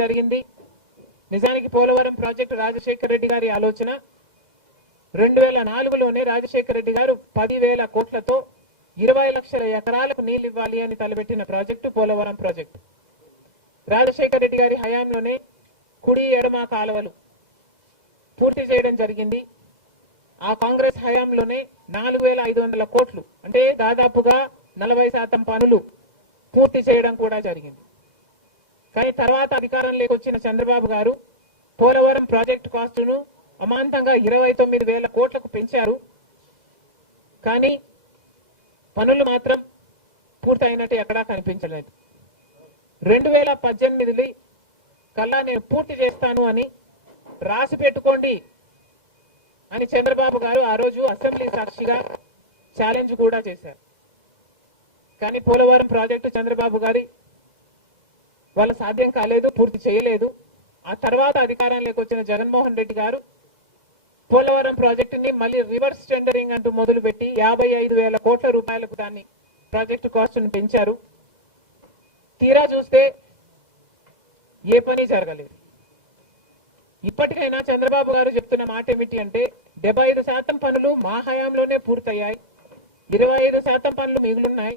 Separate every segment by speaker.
Speaker 1: జరిగింది. నిజానికి పోలవరం ప్రాజెక్టు రాజశేఖర రెడ్డి గారి ఆలోచన. రెండు వేల నాలుగులోనే రాజశేఖర రెడ్డి గారు పదివేల కోట్లతో ఇరవై లక్షల ఎకరాలకు నీళ్ళు ఇవ్వాలి అని తలపెట్టిన ప్రాజెక్టు పోలవరం ప్రాజెక్టు. రాజశేఖర రెడ్డి గారి హయాంలోనే కుడి ఎడమ కాలువలు పూర్తి చేయడం జరిగింది. ఆ కాంగ్రెస్ హయాంలోనే నాలుగు వేల ఐదు వందల కోట్లు అంటే దాదాపుగా నలభై శాతం పనులు పూర్తి చేయడం కూడా జరిగింది. కానీ తర్వాత అధికారంలోకి వచ్చిన చంద్రబాబు గారు పోలవరం ప్రాజెక్టు కాస్టును అమాంతంగా ఇరవై తొమ్మిది వేల కోట్లకు పెంచారు. కానీ పనులు మాత్రం పూర్తయినట్టు ఎక్కడా కనిపించలేదు. రెండు వేల పద్దెనిమిది కల్లా నేను పూర్తి చేస్తాను అని రాసి పెట్టుకోండి అని చంద్రబాబు గారు ఆ రోజు అసెంబ్లీ సాక్షిగా ఛాలెంజ్ కూడా చేశారు. కానీ పోలవరం ప్రాజెక్టు చంద్రబాబు గారి వాళ్ళ సాధ్యం కాలేదు పూర్తి చేయలేదు. ఆ తర్వాత అధికారంలోకి వచ్చిన జగన్మోహన్ రెడ్డి గారు పోలవరం ప్రాజెక్టుని మళ్ళీ రివర్స్ టెండరింగ్ అంటూ మొదలుపెట్టి యాభై ఐదు వేల కోట్ల రూపాయలకు దాన్ని ప్రాజెక్టు కాస్ట్ను పెంచారు. తీరా చూస్తే ఏ పని జరగలేదు. ఇప్పటికైనా చంద్రబాబు గారు చెప్తున్న మాట ఏమిటి అంటే డెబ్బై ఐదు శాతం పనులు మా హయాంలోనే పూర్తయ్యాయి ఇరవై ఐదు శాతం పనులు మిగులున్నాయి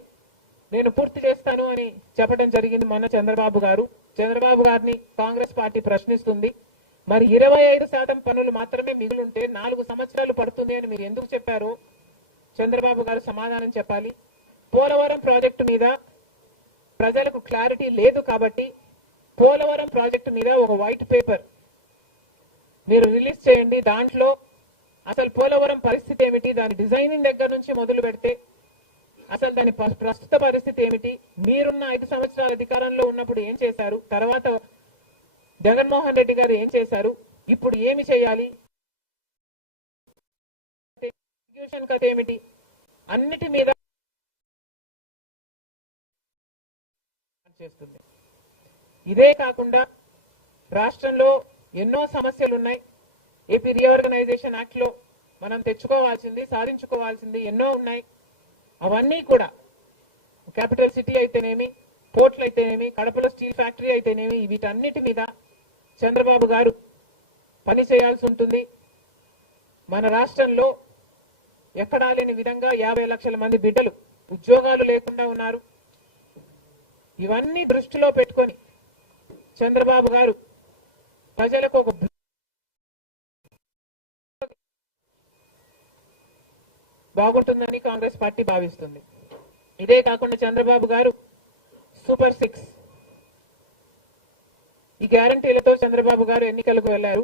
Speaker 1: నేను పూర్తి చేస్తాను అని చెప్పడం జరిగింది మన చంద్రబాబు గారు. చంద్రబాబు గారిని కాంగ్రెస్ పార్టీ ప్రశ్నిస్తుంది. మరి ఇరవై ఐదు శాతం పనులు మాత్రమే మిగులుంటే నాలుగు సంవత్సరాలు పడుతుంది అని మీరు ఎందుకు చెప్పారు? చంద్రబాబు గారు సమాధానం చెప్పాలి. పోలవరం ప్రాజెక్టు మీద ప్రజలకు క్లారిటీ లేదు కాబట్టి పోలవరం ప్రాజెక్టు మీద ఒక వైట్ పేపర్ మీరు రిలీజ్ చేయండి. దాంట్లో అసలు పోలవరం పరిస్థితి ఏమిటి? దాని డిజైనింగ్ దగ్గర నుంచి మొదలు పెడితే అసలు దాని ప్రస్తుత పరిస్థితి ఏమిటి? మీరున్న ఐదు సంవత్సరాల అధికారంలో ఉన్నప్పుడు ఏం చేశారు? తర్వాత జగన్మోహన్ రెడ్డి గారు ఏం చేశారు? ఇప్పుడు ఏమి చేయాలి? కథ ఏమిటి? అన్నిటి మీద చేస్తుంది. ఇదే కాకుండా రాష్ట్రంలో ఎన్నో సమస్యలు ఉన్నాయి ఏపీ రీఆర్గనైజేషన్ యాక్ట్లో మనం తెచ్చుకోవాల్సింది సాధించుకోవాల్సింది ఎన్నో ఉన్నాయి. అవన్నీ కూడా. క్యాపిటల్ సిటీ అయితేనేమి పోర్ట్లు అయితేనేమి కడపలో స్టీల్ ఫ్యాక్టరీ అయితేనేమి వీటన్నిటి మీద చంద్రబాబు గారు పని చేయాల్సి ఉంటుంది. మన రాష్ట్రంలో ఎక్కడా లేని విధంగా యాభై లక్షల మంది బిడ్డలు ఉద్యోగాలు లేకుండా ఉన్నారు. ఇవన్నీ దృష్టిలో పెట్టుకొని చంద్రబాబు గారు ప్రజలకు ఒక బాగుంటుందని కాంగ్రెస్ పార్టీ భావిస్తుంది. ఇదే కాకుండా చంద్రబాబు గారు సూపర్ సిక్స్. ఈ గ్యారంటీలతో చంద్రబాబు గారు ఎన్నికలకు వెళ్ళారు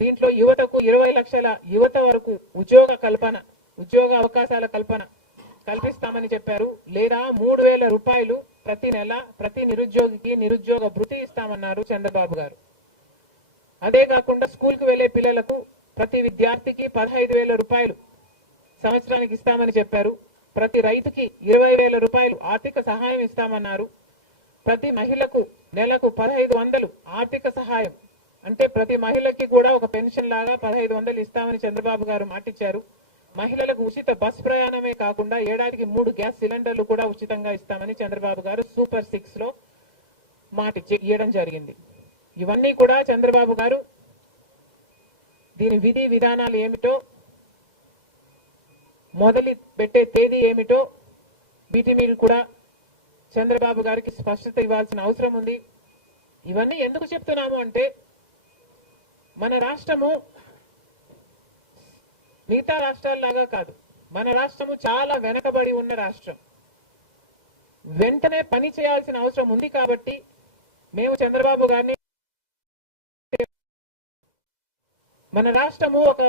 Speaker 1: దీంట్లో యువతకు ఇరవై లక్షల యువత వరకు ఉద్యోగ కల్పన ఉద్యోగ అవకాశాల కల్పన కల్పిస్తామని చెప్పారు. లేదా మూడు వేల రూపాయలు ప్రతి నెల ప్రతి నిరుద్యోగికి నిరుద్యోగ భృతి ఇస్తామన్నారు చంద్రబాబు గారు. అదే కాకుండా స్కూల్కు వెళ్ళే పిల్లలకు ప్రతి విద్యార్థికి పదహైదు వేల రూపాయలు సంవత్సరానికి ఇస్తామని చెప్పారు. ప్రతి రైతుకి ఇరవై వేల రూపాయలు ఆర్థిక సహాయం ఇస్తామన్నారు. ప్రతి మహిళకు నెలకు పదహైదు వందలు ఆర్థిక సహాయం. అంటే ప్రతి మహిళకి కూడా ఒక పెన్షన్ లాగా పదహైదు వందలు ఇస్తామని చంద్రబాబు గారు మాటిచ్చారు. మహిళలకు ఉచిత బస్ ప్రయాణమే కాకుండా ఏడాదికి మూడు గ్యాస్ సిలిండర్లు కూడా ఉచితంగా ఇస్తామని చంద్రబాబు గారు సూపర్ సిక్స్లో మాట ఇయ్యడం ఇవ్వడం జరిగింది. ఇవన్నీ కూడా చంద్రబాబు గారు దీని విధి విధానాలు ఏమిటో మొదలు పెట్టే తేదీ ఏమిటో వీటి మీద కూడా చంద్రబాబు గారికి స్పష్టత ఇవ్వాల్సిన అవసరం ఉంది. ఇవన్నీ ఎందుకు చెప్తున్నాము అంటే మన రాష్ట్రము మిగతా రాష్ట్రాల్లాగా కాదు. మన రాష్ట్రము చాలా వెనకబడి ఉన్న రాష్ట్రం. వెంటనే పని చేయాల్సిన అవసరం ఉంది కాబట్టి మేము చంద్రబాబు గారిని మన రాష్ట్రము ఒక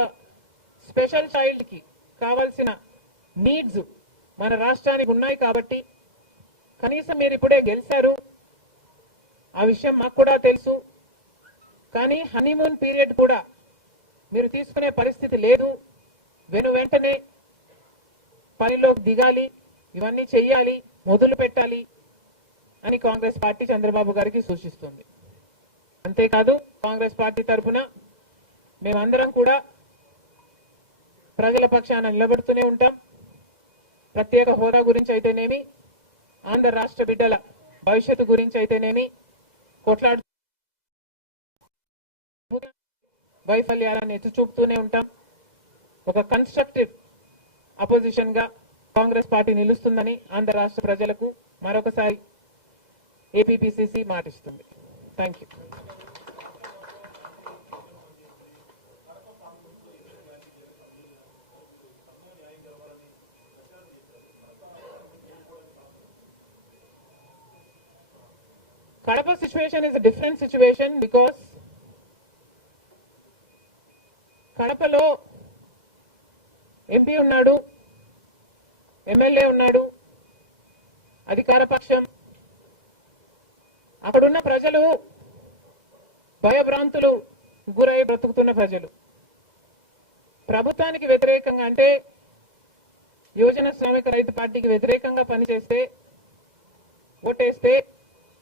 Speaker 1: స్పెషల్ చైల్డ్కి కావాల్సిన నీడ్స్ మన రాష్ట్రానికి ఉన్నాయి కాబట్టి కనీసం మీరు ఇప్పుడే గెలిచారు. ఆ విషయం మాకు కూడా తెలుసు. కానీ హనీమూన్ పీరియడ్ కూడా మీరు తీసుకునే పరిస్థితి లేదు. వెను వెంటనే పనిలోకి దిగాలి ఇవన్నీ చెయ్యాలి మొదలు పెట్టాలి అని కాంగ్రెస్ పార్టీ చంద్రబాబు గారికి సూచిస్తుంది. అంతేకాదు కాంగ్రెస్ పార్టీ తరఫున మేమందరం కూడా ప్రజల పక్షాన నిలబడుతూనే ఉంటాం. ప్రత్యేక హోదా గురించి అయితేనేమి ఆంధ్ర రాష్ట్ర బిడ్డల భవిష్యత్తు గురించి అయితేనేమి కొట్లాడు వైఫల్యాలను ఎత్తి చూపుతూనే ఉంటాం. ఒక కన్స్ట్రక్టివ్ అపోజిషన్గా కాంగ్రెస్ పార్టీ నిలుస్తుందని ఆంధ్ర రాష్ట్ర ప్రజలకు మరొకసారి APPCC మాటిస్తుంది. Thank you Kadapa situation is different situation because కడపలో ఎంపీ ఉన్నాడు ఎమ్మెల్యే ఉన్నాడు అధికార పక్షం. అక్కడున్న ప్రజలు భయభ్రాంతులు గురై బ్రతుకుతున్న ప్రజలు. ప్రభుత్వానికి వ్యతిరేకంగా అంటే యువజన శ్రామిక రైతు పార్టీకి వ్యతిరేకంగా పనిచేస్తే ఓటేస్తే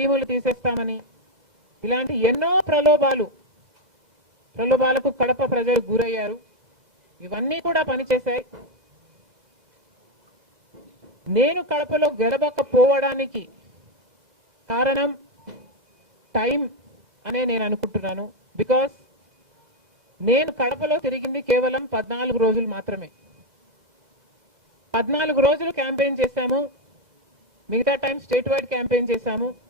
Speaker 1: స్కీములు తీసేస్తామని. ఇలాంటి ఎన్నో ప్రలోభాలు ప్రలోభాలకు కడప ప్రజలు గురయ్యారు. ఇవన్నీ కూడా పనిచేశాయి. నేను కడపలో గెలవకపోవడానికి కారణం టైం అనే నేను అనుకుంటున్నాను. బికాస్ నేను కడపలో తిరిగింది కేవలం పద్నాలుగు రోజులు మాత్రమే. పద్నాలుగు రోజులు క్యాంపెయిన్ చేశాము. మిగతా టైం స్టేట్ వైడ్ క్యాంపెయిన్ చేశాము.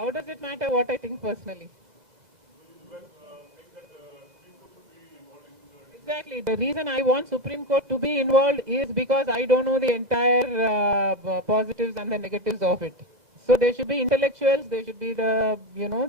Speaker 1: How does it matter what I think personally? Exactly. The reason I want Supreme Court to be involved is because I don't know the entire uh, positives and the negatives of it. So there should be intellectuals, there should be the, you know,